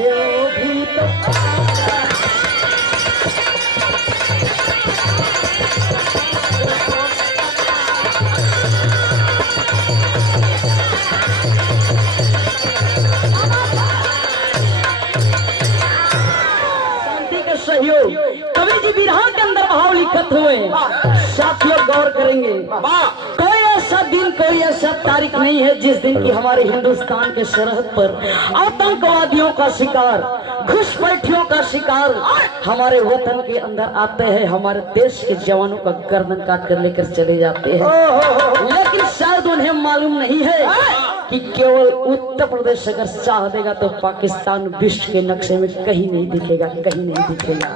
जो भी तो शांति का सहयोग कवि जी बिरहा के अंदर भाव लिखत हुए साथियों गौर करेंगे। कोई ऐसा दिन कोई ऐसा तारीख नहीं है जिस दिन की हमारे हिंदुस्तान के सरहद पर आतंकवादियों का शिकार घुसपैठियों का शिकार हमारे वतन के अंदर आते हैं, हमारे देश के जवानों का गर्दन काट कर लेकर चले जाते हैं। लेकिन शायद उन्हें मालूम नहीं है कि केवल उत्तर प्रदेश अगर चाह देगा तो पाकिस्तान विश्व के नक्शे में कहीं नहीं दिखेगा, कहीं नहीं दिखेगा।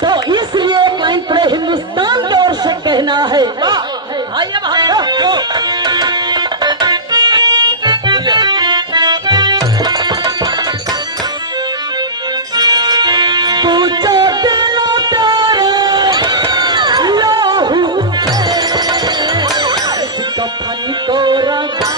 तो इसलिए एक लाइन पूरे हिंदुस्तान की ओर से कहना है, पूछो दिलो तेरे लहू से कफन को रंगाए।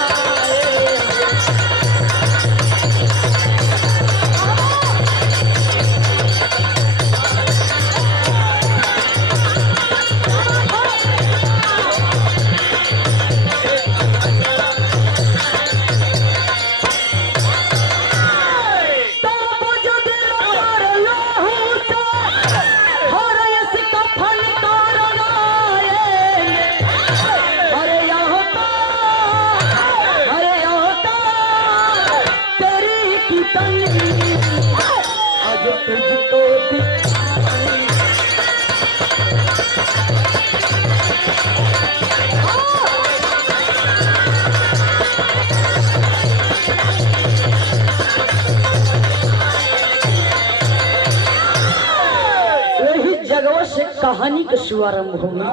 कहानी का शुभारंभ होगा।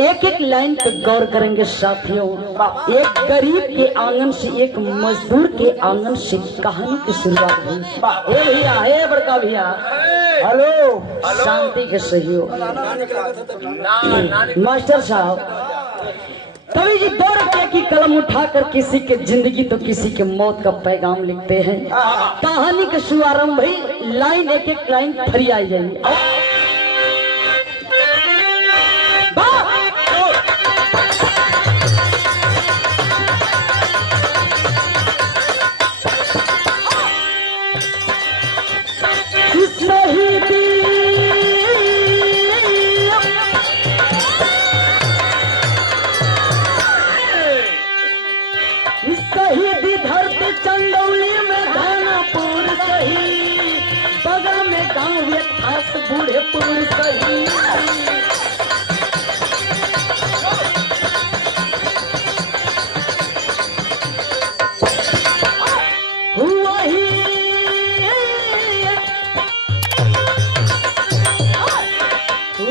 एक एक लाइन पर गौर करेंगे साथियों। एक गरीब के आंगन से, एक मजदूर के आंगन से कहानी की शुरुआत हुई। ए भैया, हे बड़का भैया, हेलो, शांति के सहयोग। मास्टर साहब, कवि जी 2 रुपये की कलम उठाकर किसी के जिंदगी तो किसी के मौत का पैगाम लिखते हैं। कहानी का शुभारंभ भाई लाइन एक एक लाइन फरी आई जाएगी। शहीदी धरती चंदौली में धानापुर सही, बगल में गांव एक खास बूढ़ेपुर सही।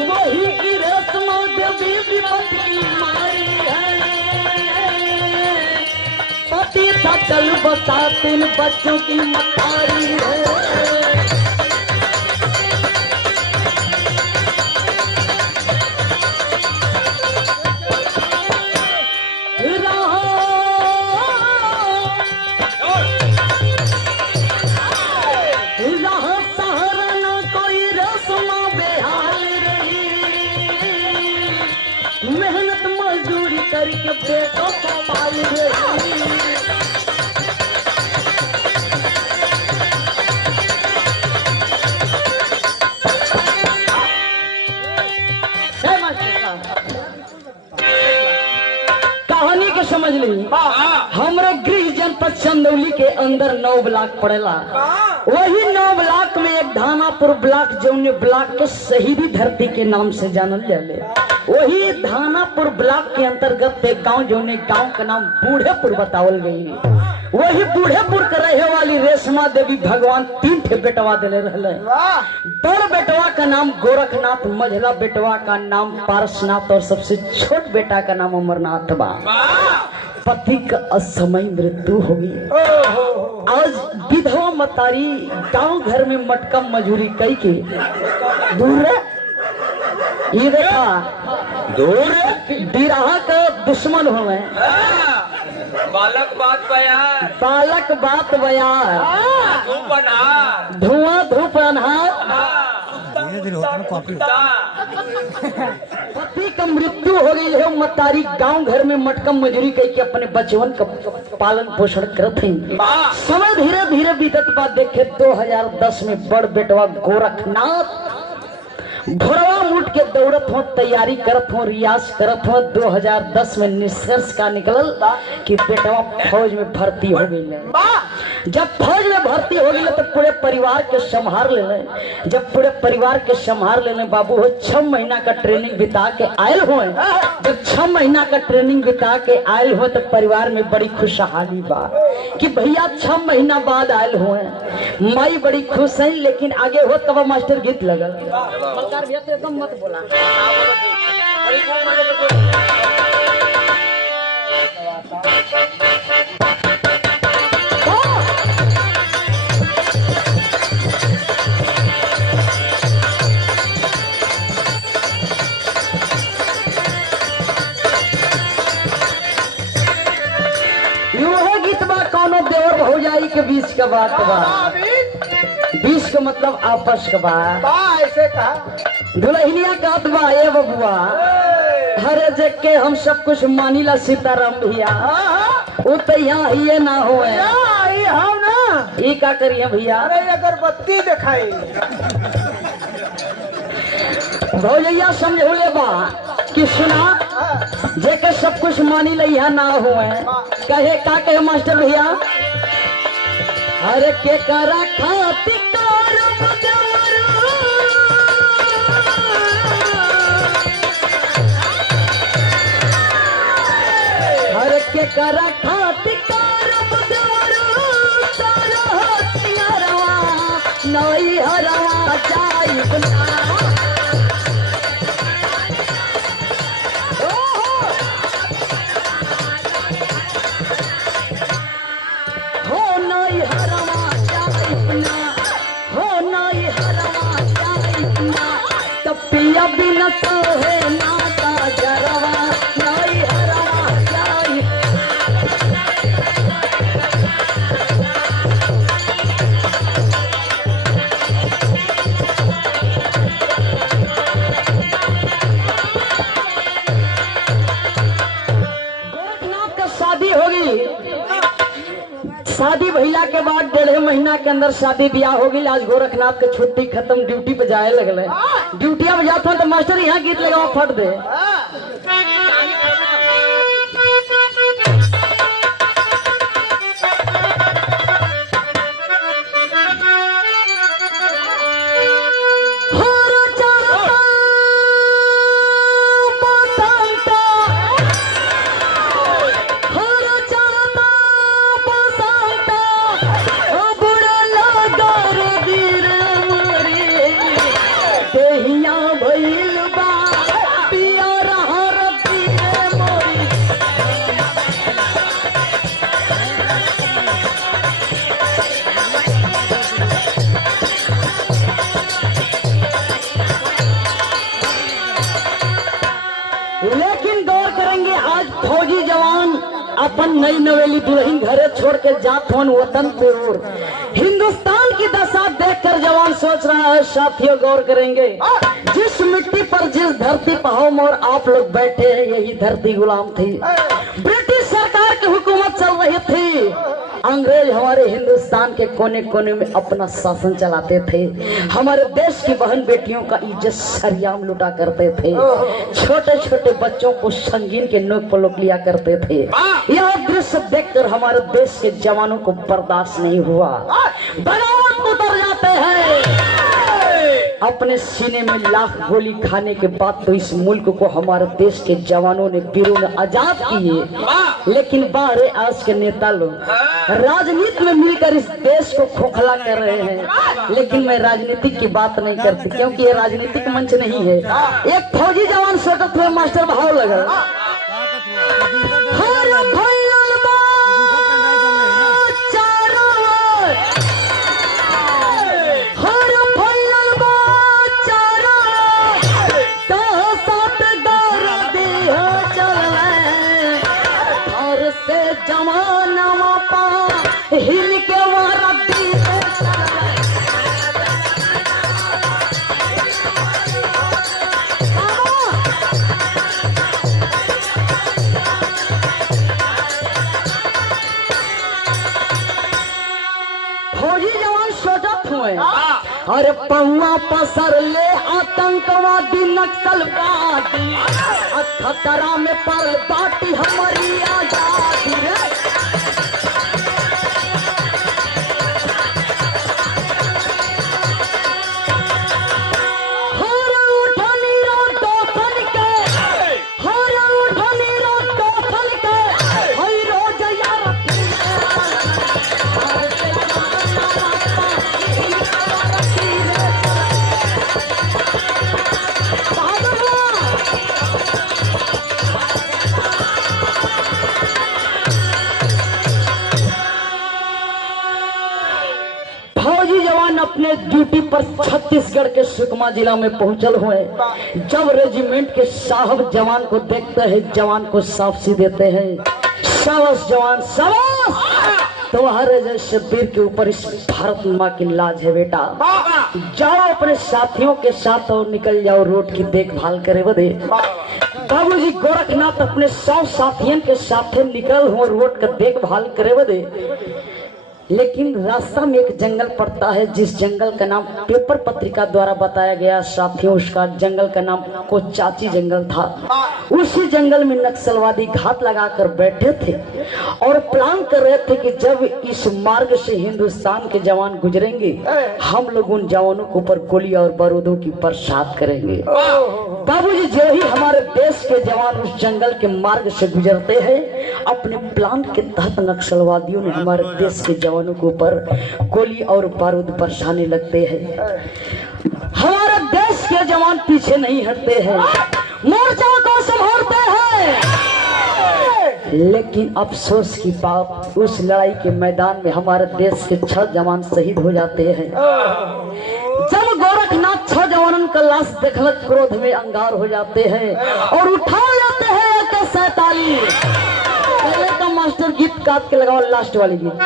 वही की रस्म देवी विपत की माई है, पति था चल बसा 3 बच्चों की मतारी है। मेहनत मजदूरी करके बेटों को पाल रही। कहानी को समझ ली। हमारे गृह जनपद चंदौली के अंदर 9 ब्लॉक पड़ेला। वही 9 ब्लॉक में एक धानापुर ब्लॉक जो ब्लॉक के शहीदी धरती के नाम से जानल जाले। वही धानापुर ब्लॉक के अंतर्गत एक गांव जो गांव का नाम बूढ़ेपुर बतावल गई। वही बूढ़ेपुर के रहे वाली रेशमा देवी भगवान 3 ठे बेटवा दिले रहले। बड़ बेटवा का नाम गोरखनाथ, मझला बेटवा का नाम पारसनाथ और सबसे छोट बेटा का नाम अमरनाथ बा। पति का असमय मृत्यु हो गई। आज विधवा मतारी गांव घर में मटका मजूरी कई के दूर ये देखा दूर बिरहा का दुश्मन हो गए। बालक बात बयार, बालक बात बयार, धूप अनहार, धुआं धूप अन्हार, पति का मृत्यु हो गई है। मतारी गांव घर में मटकम मजूरी करके अपने बचवन का पालन पोषण करत थी। समय धीरे धीरे बीतत बा। देखे 2010 में बड़ बेटवा गोरखनाथ भोरवा मुठ के दौड़त हो, तैयारी करत हो, रियाज करत हो। 2010 में निष्कर्ष का निकलल कि बेटवा फौज में भर्ती हो गई। जब फौज में भर्ती हो गई तो पूरे परिवार के संभार ले। जब पूरे परिवार के संभार ले बाबू हो 6 महीना का ट्रेनिंग बिता के आयल हुए। जब 6 महीना का ट्रेनिंग बिता के आयल हुए तो परिवार में बड़ी खुशहाली बा कि भैया 6 महीना बाद आयल हुए। माई बड़ी खुश है। लेकिन आगे हो तब मास्टर गीत लगल एकदम मत बोला। गीत बा कौनो देवर भौजाई के बीच का बात बा। बीच का मतलब आपस का बा। ऐसे कहा दुल्हनिया कहत बा ए बबुआ, हरे जग के हम सब कुछ मानीला सीताराम भैया, वो तो यहाँ ही ना हो हम ना ये का करिए भैया। अरे अगरबत्ती दिखाई भौजैया समझौले बा कि सुना जेके सब कुछ मानी ला यहाँ ना हुए। कहे का कहे मास्टर भैया, अरे के करा खाती हर के करा खाती नई हरवा जाई हो नई हरवा जाई हो नई हरवा जाई तपिया बिना तो है नाता जरवा नई हरवा जाई। गोरखनाथ का शादी हो गई। शादी भैया के बाद 1.5 महीना के अंदर शादी ब्याह हो गई। आज गोरखनाथ के छुट्टी खत्म, ड्यूटी पे जाए लगल। ड्यूटिया पे जाता तो मास्टर यहाँ गीत लगाओ फट दे। लेकिन गौर करेंगे आज फौजी जवान अपन नई नवेली दुल्हन घरे छोड़ के जात होन वतन पे ओर। हिंदुस्तान की दशा देखकर जवान सोच रहा है। साथियों गौर करेंगे, जिस मिट्टी पर जिस धरती पर हम और आप लोग बैठे हैं यही धरती गुलाम थी। ब्रिटिश सरकार की हुकूमत चल रही थी। अंग्रेज हमारे हिंदुस्तान के कोने कोने में अपना शासन चलाते थे। हमारे देश की बहन बेटियों का इज्जत सरियाम लुटा करते थे। छोटे छोटे बच्चों को संगीन के नोक पर लोग लिया करते थे। यह दृश्य देखकर हमारे देश के जवानों को बर्दाश्त नहीं हुआ। बगावत उतर जाते हैं। अपने सीने में लाख गोली खाने के बाद तो इस मुल्क को हमारे देश के जवानों ने वीरों ने आजाद किए। लेकिन बाहर आज के नेता लोग राजनीति में मिलकर इस देश को खोखला कर रहे हैं। लेकिन मैं राजनीतिक की बात नहीं करती क्योंकि ये राजनीतिक मंच नहीं है। एक फौजी जवान सोचते हुए मास्टर भाव लगा जमा फौजी जवान सोचत हुए अरे पौआ पसर ले आतंकवादी नक्सलवादी खतरा में पल बाटी हमारी आजादी रे। अपने ड्यूटी पर छत्तीसगढ़ के सुकमा जिला में पहुंचल हुए। जब रेजिमेंट के साहब जवान को देखते हैं, जवान को शाबाशी देते हैं, शाबाश जवान शाबाश, तुम्हारे जैसे वीर के ऊपर इस भारत माँ की लाज है बेटा। जाओ अपने साथियों के साथ और निकल जाओ रोड की देखभाल करे बदे। बाबूजी गोरखनाथ अपने 100 साथियों के साथ निकल हुए रोड का देखभाल करे बदे। लेकिन रास्ता में एक जंगल पड़ता है, जिस जंगल का नाम पेपर पत्रिका द्वारा बताया गया साथियों, उसका जंगल का नाम कोचाची जंगल था। उसी जंगल में नक्सलवादी घात लगाकर बैठे थे और प्लान कर रहे थे कि जब इस मार्ग से हिंदुस्तान के जवान गुजरेंगे हम लोग उन जवानों के ऊपर गोली और बारूदों की बरसात करेंगे। बाबूजी जो ही हमारे देश के जवान उस जंगल के मार्ग से गुजरते हैं, अपने प्लान के तहत नक्सलवादियों ने हमारे देश के जवानों के ऊपर गोली और बारूद बरसाने लगते हैं। हमारे देश के जवान पीछे नहीं हटते हैं, मोर्चा को संभालते हैं। लेकिन अफसोस की बात, उस लड़ाई के मैदान में हमारे देश के 6 जवान शहीद हो जाते हैं। जब गोरखनाथ 6 जवानों का लाश देखलक क्रोध में अंगार हो जाते हैं और उठा जाते हैं AK-47। पहले का मास्टर गीत काट के लगाओ, लास्ट वाली गीत।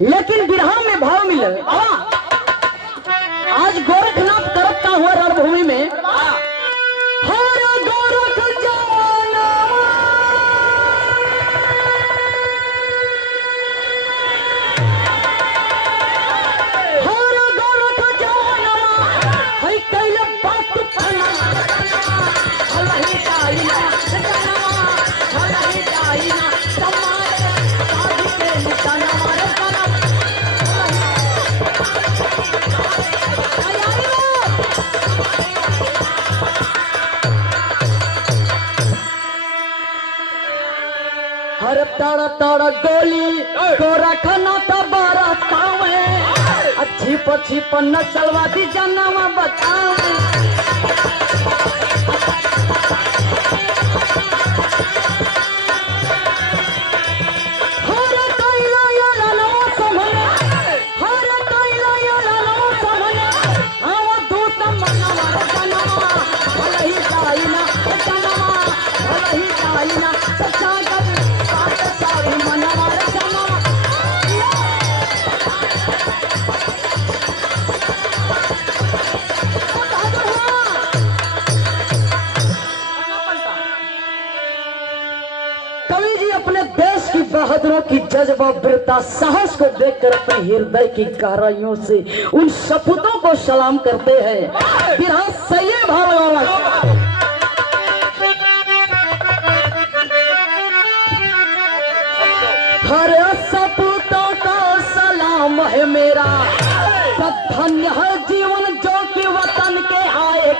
लेकिन बिरहा में भाव मिले। आज गोरखनाथ तरफ का हुआ रणभूमि में हर गोरख जाना, हर गोरख जाना है कैले बात फना हलही जाइना हलही जाइना समारे साधी के निशाना मारे हर ताड़ा ताड़ा गोली गोरखनाथ बरसावे, अच्छी पछी पन्ना चलवादी जनवा बचावे। बहादुरों की जज्बा वीरता साहस को देखकर अपने हृदय की गहराइयों से उन सपूतों को सलाम करते हैं। बिरहा सही भाव वाला हर सपूतों का सलाम है मेरा, धन्य है जीवन जो कि वतन के आए।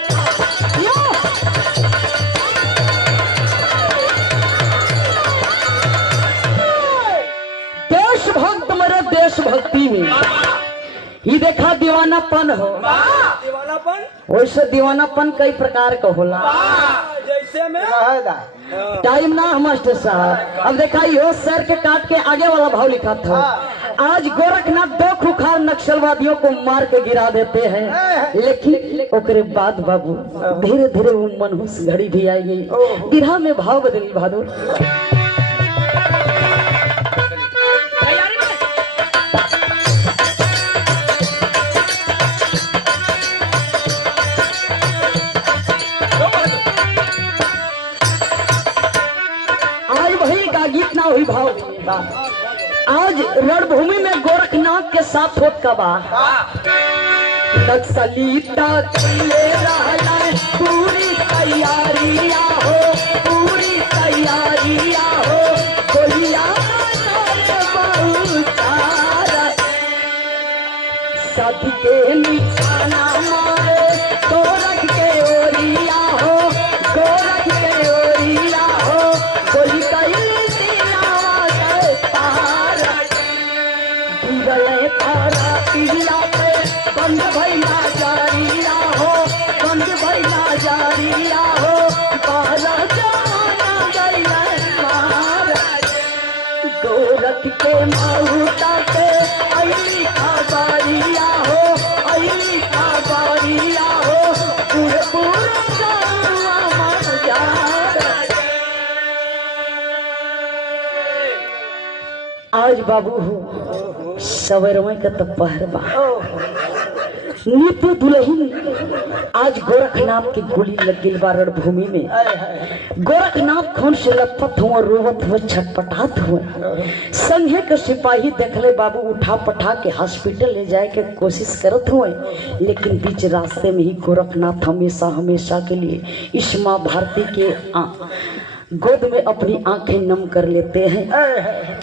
देशभक्त बात मेरे देशभक्ति में ये देखा दीवानापन हो दीवानापन वैसे दीवानापन कई प्रकार का होला जैसे में रहेगा टाइम ना मास्टर साहब। अब देखा यो सर के काट के आगे वाला भाव लिखा था। आज गोरखनाथ दो खुखार नक्सलवादियों को मार के गिरा देते हैं, लेकिन ओकरे बाद बाबू धीरे धीरे वो मनहूस घड़ी भी आएगी। बिरहा में भाव बदली बहादुर। गीत ना हुई भाव। आज रणभूमि में गोरखनाथ के साथ होत का बा नक्सली पूरी तैयारिया हो, पूरी तैयारिया हो, साथी के निशाना मारे गोरख के ओरिया हो, गोरख के ओरिया हो, गोली कई बंद भैया जारिया हो, बंद भैया जारिया हो, बाला जाना गैला मार गोरख के माहुता के अली खबरिया हो, अली खबरिया हो, पूरे पूरा जाना मर जा। आज बाबू हो सवेरवे का तो पहर बा नीतू दुल्हन आज गोरखनाथ की गोली लग गई बा रणभूमि में। गोरखनाथ खून से लथपथ हुए, रोवत हुए, छटपटात हुए। संघे के सिपाही देखले बाबू उठा पठा के हॉस्पिटल ले जाए के कोशिश करत हुए, लेकिन बीच रास्ते में ही गोरखनाथ हमेशा हमेशा के लिए इस माँ भारती के गोद में अपनी आंखें नम कर लेते हैं।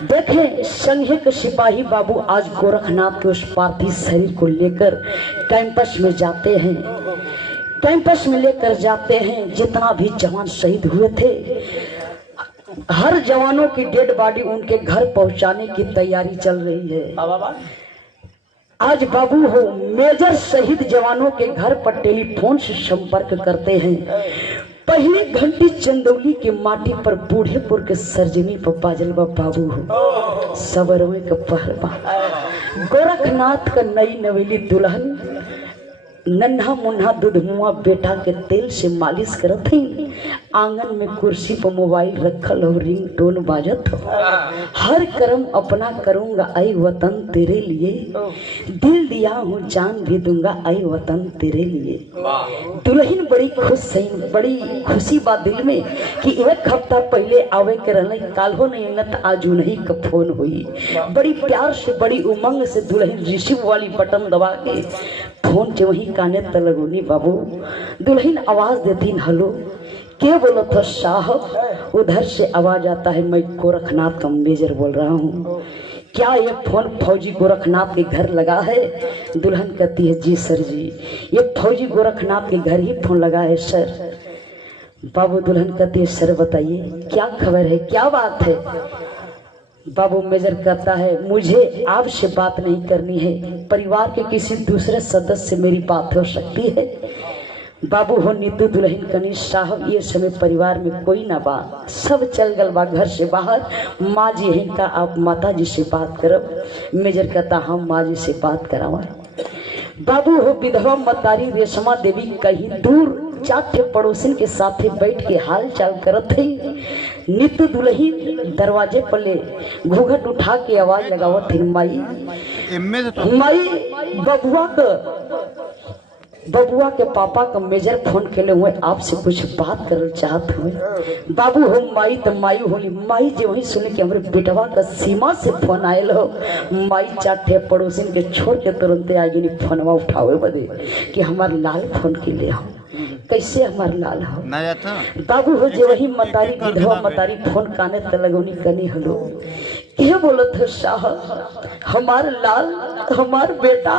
देखें संघे के सिपाही बाबू आज गोरखनाथ के उस पार्थिव शरीर को लेकर कैंपस में जाते हैं। कैंपस में लेकर जाते हैं। जितना भी जवान शहीद हुए थे हर जवानों की डेड बॉडी उनके घर पहुंचाने की तैयारी चल रही है। आज बाबू हो मेजर शहीद जवानों के घर पर टेलीफोन से संपर्क करते हैं। पहली घंटी चंदौली के माटी पर बूढ़ेपुर के सर्जनी पर बाजल बाबू हो सवरवे का पहलवा गोरखनाथ का नई नवेली दुल्हन नन्हा मुन्हा दूधमुआ बेटा के तेल से मालिश करत थी। आंगन में कुर्सी पर मोबाइल रखल हो, रिंगटोन बाजत हो। हर कर्म अपना करूंगा आई वतन तेरे लिए, दिल दिया हूँ जान भी दूंगा आई वतन तेरे लिए। दुल्हन बड़ी खुश है, बड़ी खुशी बात दिल में कि एक हफ्ता पहले आवे के रहने काल हो नहीं न आज नहीं का फोन हुई। बड़ी प्यार से बड़ी उमंग से दुल्हन रिसीव वाली बटन दबा के फोन से वही काने तलगुनी बाबू दुल्हन आवाज देती हेलो क्या बोलो था साहब। उधर से आवाज आता है मैं गोरखनाथ का मेजर बोल रहा हूँ। क्या ये फोन फौजी गोरखनाथ के घर लगा है? दुल्हन कहती है जी सर जी ये फौजी गोरखनाथ के घर ही फोन लगा है सर। बाबू दुल्हन कहती है सर बताइए क्या खबर है, क्या बात है? बाबू मेजर कहता है मुझे आपसे बात नहीं करनी है, परिवार के किसी दूसरे सदस्य से मेरी बात हो सकती है। बाबू हो नीतू दुल्हन कनी साहब ये समय परिवार में कोई ना बा, सब चल गल बा घर से बाहर। माँ जी हैं का आप माता जी से बात करब? मेजर कहता हम माँ जी से बात करावा। बाबू हो विधवा मतारी रेशमा देवी कहीं दूर चाटे पड़ोसन के साथ बैठ के हाल चाल करत है। नीतू दुल्हन दरवाजे पर ले घूंघट उठा के आवाज लगावत है माई माई बबुआ के पापा का मेजर फोन खेले हुए आपसे कुछ बात करना चाहते हुए। बाबू हो माई तो माई होली माई जी वही सुने कि हमारे बेटवा का सीमा से फोन आयल हो। माई चाटे पड़ोसिन के छोड़ के तुरंत आगे फोनवा उठावे बदे कि हमारे लाल फोन के लिए हो। कैसे हमार लाल हो नहीं आता बाबू हो जे वही मतारी विधवा मतारी फोन काने तलगौनी कनी हलो के बोलत हो साहब हमार लाल हमार बेटा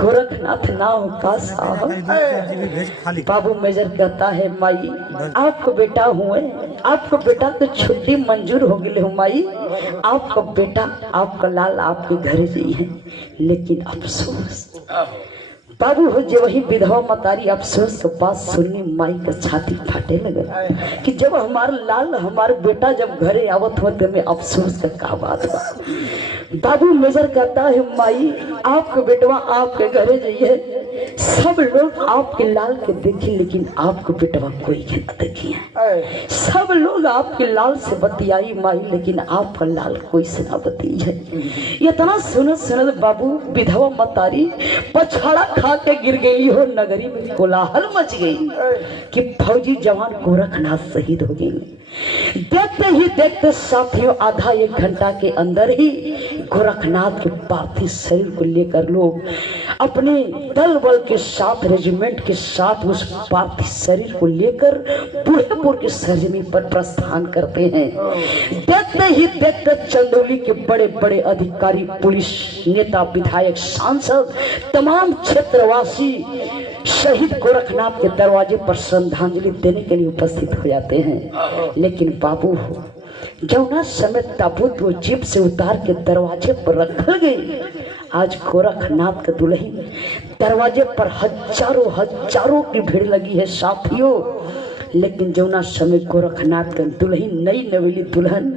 गोरखनाथ ना हो का साहब। बाबू मेजर कहता है माई आपको बेटा हुए आपको बेटा तो छुट्टी मंजूर हो गई हो माई आपका बेटा आपका लाल आपके घर जी है लेकिन अफसोस बाबू हो जे वही विधवा मतारी अफसोस के बात सुननी माई का छाती फाटे लगे कि जब हमारा लाल हमारा बेटा जब घरे आवत हो तो में अफसोस का बात बा। बाबू मेजर कहता है माई आपके बेटवा आपके घरे जाइए सब लोग आपके लाल के देखे लेकिन आपको बेटवा कोई के न देखी है। सब लोग आपके लाल से बतियाई माई लेकिन आपका लाल कोई से ना बती है। इतना सुनत सुनत बाबू विधवा मतारी पछाड़ा खा के गिर गई हो नगरी में कोलाहल मच गई कि फौजी जवान गोरखनाथ शहीद हो गई। देखते ही देखते साथियों आधा एक घंटा के अंदर ही गोरखनाथ के पार्थिव शरीर को लेकर लोग अपने दल बल के साथ रेजिमेंट के साथ उस पार्थिव शरीर को लेकर बुढ़ेपुर के सरजमी पर प्रस्थान करते हैं। देखते ही देखते चंदौली के बड़े बड़े अधिकारी पुलिस नेता विधायक सांसद तमाम क्षेत्रवासी शहीद गोरखनाथ के दरवाजे पर श्रद्धांजलि देने के लिए उपस्थित हो जाते हैं। लेकिन बाबू जौना समय ताबूत वो जीप से उतार के दरवाजे पर रखल गई आज गोरखनाथ के दुल्हन दरवाजे पर हजारों की भीड़ लगी है साथियों। लेकिन जौना समय गोरखनाथ के दुल्हन नई नवेली दुल्हन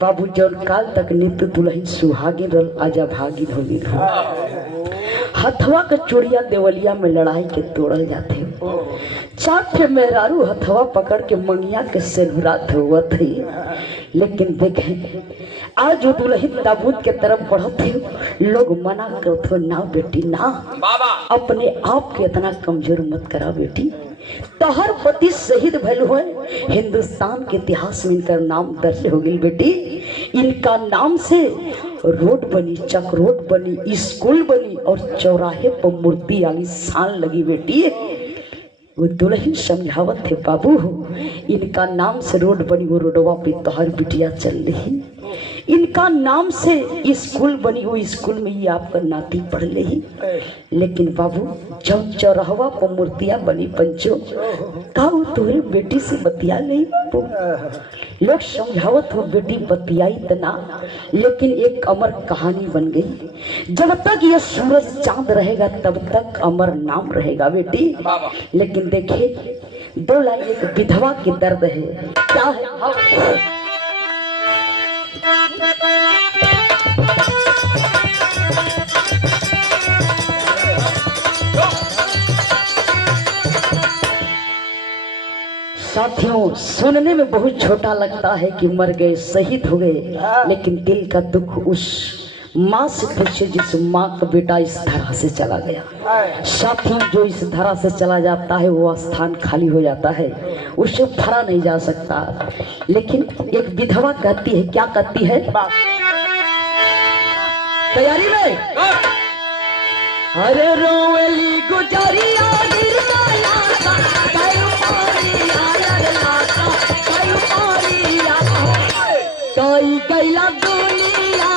बाबू जौन काल तक नित्य दुल्हन सुहागिन रल आजा भागिन हो गई हथवा के चूड़िया देवलिया में लड़ाई के तोड़ल जाते हो। चार ठे मेहरारू हथवा पकड़ के मंगिया के सेनुरात हुआ थी। लेकिन देखें आज जो दुल्हन ताबूत के तरफ बढ़ते लोग मना करते ना बेटी ना अपने आप के इतना कमजोर मत करा बेटी तोहर पति शहीद भइल हुए हिंदुस्तान के इतिहास में इनका नाम दर्ज हो गई बेटी। इनका नाम से रोड बनी चक्रोट बनी स्कूल बनी और चौराहे पर मूर्ति आलीशान लगी बेटी। वो दुल्हन समझावत थे बाबू इनका नाम से रोड बनी वो रोडवा पे तोहर बिटिया चल रही इनका नाम से स्कूल बनी वो स्कूल में ही आपका नाती पढ़ रही। लेकिन बाबू जब चौराहवा पर मूर्तियां बनी पंचो का वो तुम्हारी बेटी से बतिया नहीं बाबू लोग समझावत हो बेटी बतियाई तना लेकिन एक अमर कहानी बन गई। जब तक ये सूरज चांद रहेगा तब तक अमर नाम रहेगा बेटी। लेकिन देखिए दो लाइन एक विधवा की दर्द है क्या है साथियों सुनने में बहुत छोटा लगता है कि मर गए शहीद हो गए लेकिन दिल का दुख उस माँ से पूछे जिस माँ का बेटा इस धरा से चला गया। साथियों जो इस धरा से चला जाता है वो स्थान खाली हो जाता है उससे भरा नहीं जा सकता। लेकिन एक विधवा कहती है क्या कहती है तैयारी में अरे रोवेली गुजरिया कई कैला दुनिया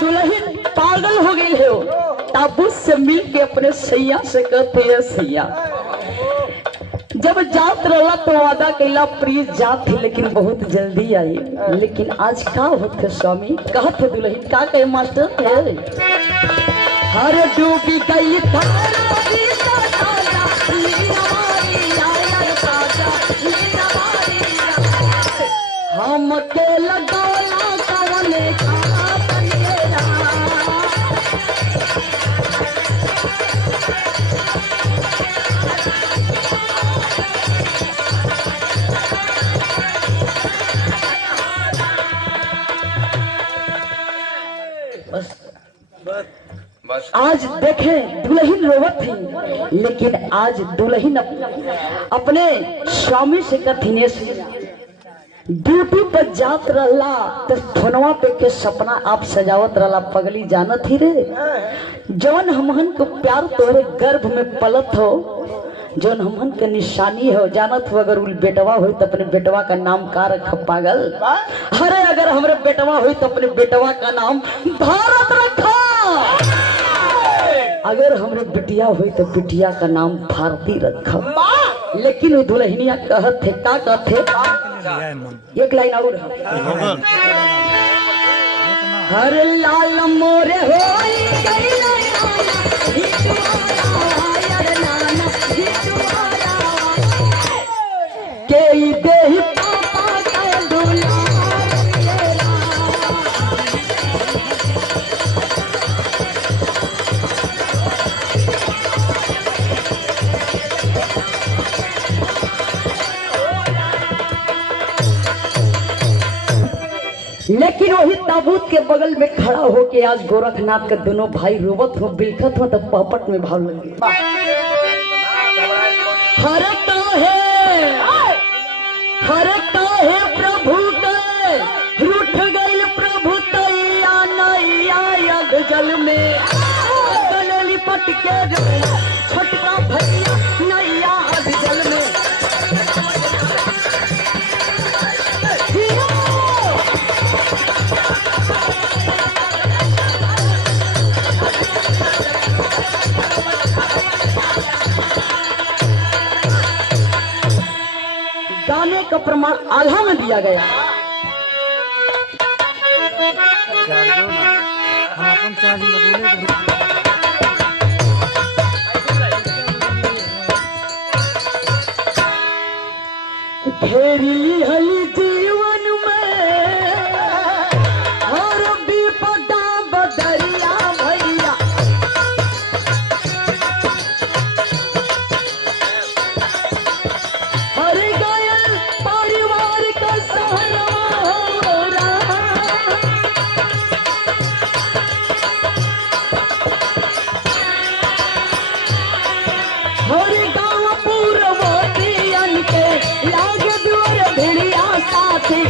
दुल्हन पागल हो गई है ताबूत से मिल के अपने सैया से कहते हैं सैया जब जात रहा तो वादा कैला प्रिय जात थी लेकिन बहुत जल्दी आई। लेकिन आज का होते स्वामी कहते दुल्हन का कहे मास्टर है हर डूबी गई हम के लगौला कवने का बस आज देखें दुल्हन रोवत थी, लेकिन आज दुल्हन अपने स्वामी से कथिने से ड्यूटी पर जात रहला तो फोनवा पे के सपना आप सजावत रहला। पगली जानत ही रे जवन हमहन को प्यार तोरे गर्भ में पलत हो, जवन हमहन के निशानी हो, जानत हो अगर उल बेटवा हुई तो अपने बेटवा का नाम का रख पागल। अरे अगर हमरे बेटवा हुई तो अपने बेटवा का नाम भारत रखा, अगर हमरे बिटिया हुई तो बिटिया का नाम भारती रखा। लेकिन वो दुल्हनिया कहत थे का कहते, एक लाइन और हर लाल मोरे होई गइले के देहि पापा का दुलार लेकिन वही ताबूत के बगल में खड़ा होके आज गोरखनाथ के दोनों भाई रोवत हो, बिलखत हो, तो पहपट में भाव लगे हरता है प्रभु के रूठ गई प्रभु तैया नैया यग जल में गले लिपट के छटका भैया नैया अग जल में। गाने का प्रमाण आल्हा में दिया गया। घेरी है जीवन में हर विपदा बदरिया भैया, हर गयल परिवार का सहारा हो रहा। हर गाँव पूर्वोतियन के लागे दूर भिड़िया साथी,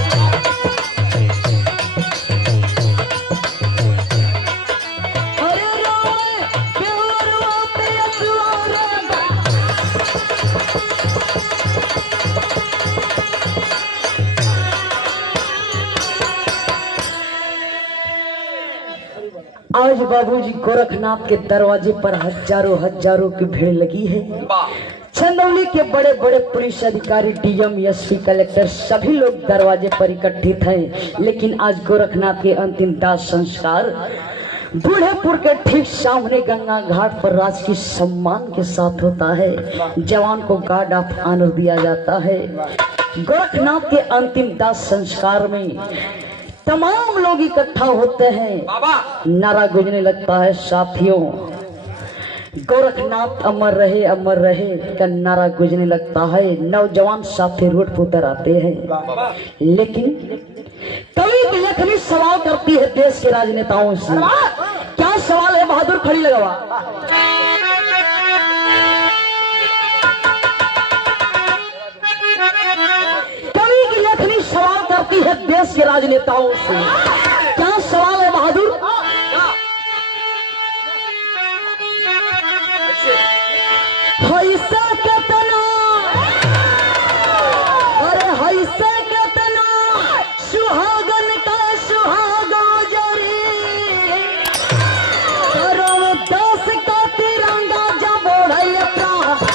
हरे रोए प्योरवा पे असुआरा आज बाबूजी गोरखनाथ के दरवाजे पर हजारों हजारों की भीड़ लगी है। चंदौली के बड़े बड़े पुलिस अधिकारी, डीएम, एसपी, कलेक्टर सभी लोग दरवाजे पर इकट्ठित हैं। लेकिन आज गोरखनाथ के अंतिम दाह संस्कार बूढ़ेपुर के ठीक सामने गंगा घाट पर राजकीय सम्मान के साथ होता है। जवान को गार्ड ऑफ ऑनर दिया जाता है। गोरखनाथ के अंतिम दाह संस्कार में तमाम लोग इकट्ठा होते हैं। नारा गूंजने लगता है साथियों, गोरखनाथ अमर रहे का नारा गूंजने लगता है। नौजवान साथी रोड पर उतर आते हैं। लेकिन कवि की लेखनी सवाल करती है देश के राजनेताओं से। क्या सवाल है बहादुर, खड़ी लगावा। कवि की लेखनी सवाल करती है देश के राजनेताओं से। क्या सवाल है बहादुर? हैसा कितना, अरे हैसा कितना सुहागन का सुहागो जरी, करो दस का तिरंगा जब ओढ़े प्राण।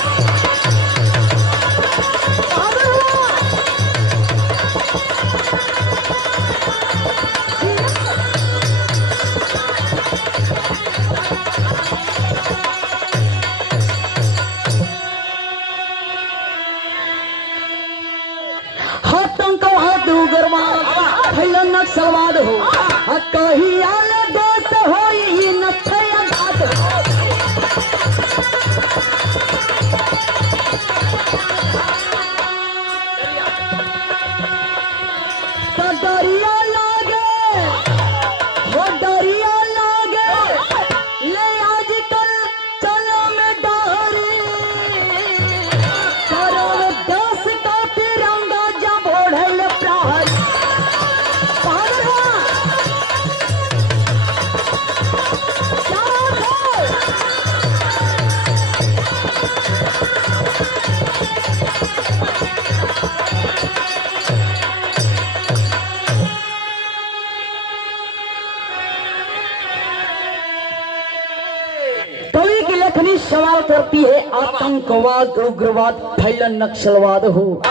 कवि की लेखनी सवाल करती है, आतंकवाद उग्रवाद फैलन नक्सलवाद हो,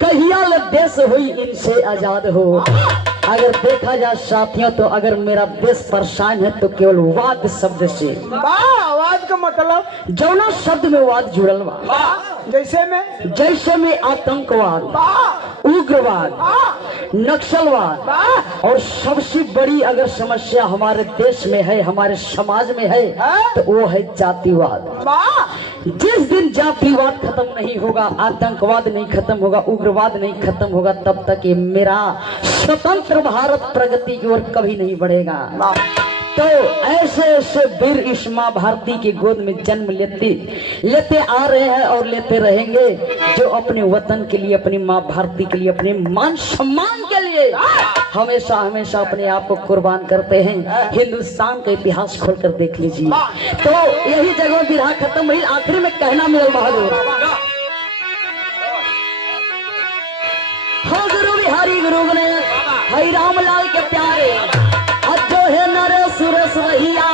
कहिया देश हुई इनसे आजाद हो। अगर देखा जाए साथियों तो अगर मेरा देश परेशान है तो केवल वाद शब्द से। वाद का मतलब जौना शब्द में वाद जुड़ल बा, जैसे में आतंकवाद, उग्रवाद, नक्सलवाद, और सबसे बड़ी अगर समस्या हमारे देश में है, हमारे समाज में है, तो वो है जातिवाद। जिस दिन जातिवाद खत्म नहीं होगा, आतंकवाद नहीं खत्म होगा, उग्रवाद नहीं खत्म होगा, तब तक ये मेरा स्वतंत्र भारत प्रगति की ओर कभी नहीं बढ़ेगा। तो ऐसे ऐसे वीर इस माँ भारती की गोद में जन्म लेते आ रहे हैं और लेते रहेंगे, जो अपने वतन के लिए, अपनी माँ भारती के लिए, अपने मान सम्मान के लिए हमेशा हमेशा अपने आप को कुर्बान करते हैं। हिंदुस्तान का इतिहास खोलकर देख लीजिए। तो यही जगह बिरहा खत्म हुई। आखिरी में कहना मिलल बहादुर, हो गुरु बिहारी गुरु गणेश हरि राम लाल के प्यारे, जो है नर सुरस रहिया,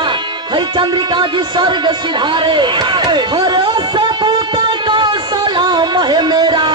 हरि चंद्रिका जी स्वर्ग सिधारे, हर सपूत का सलाम है मेरा।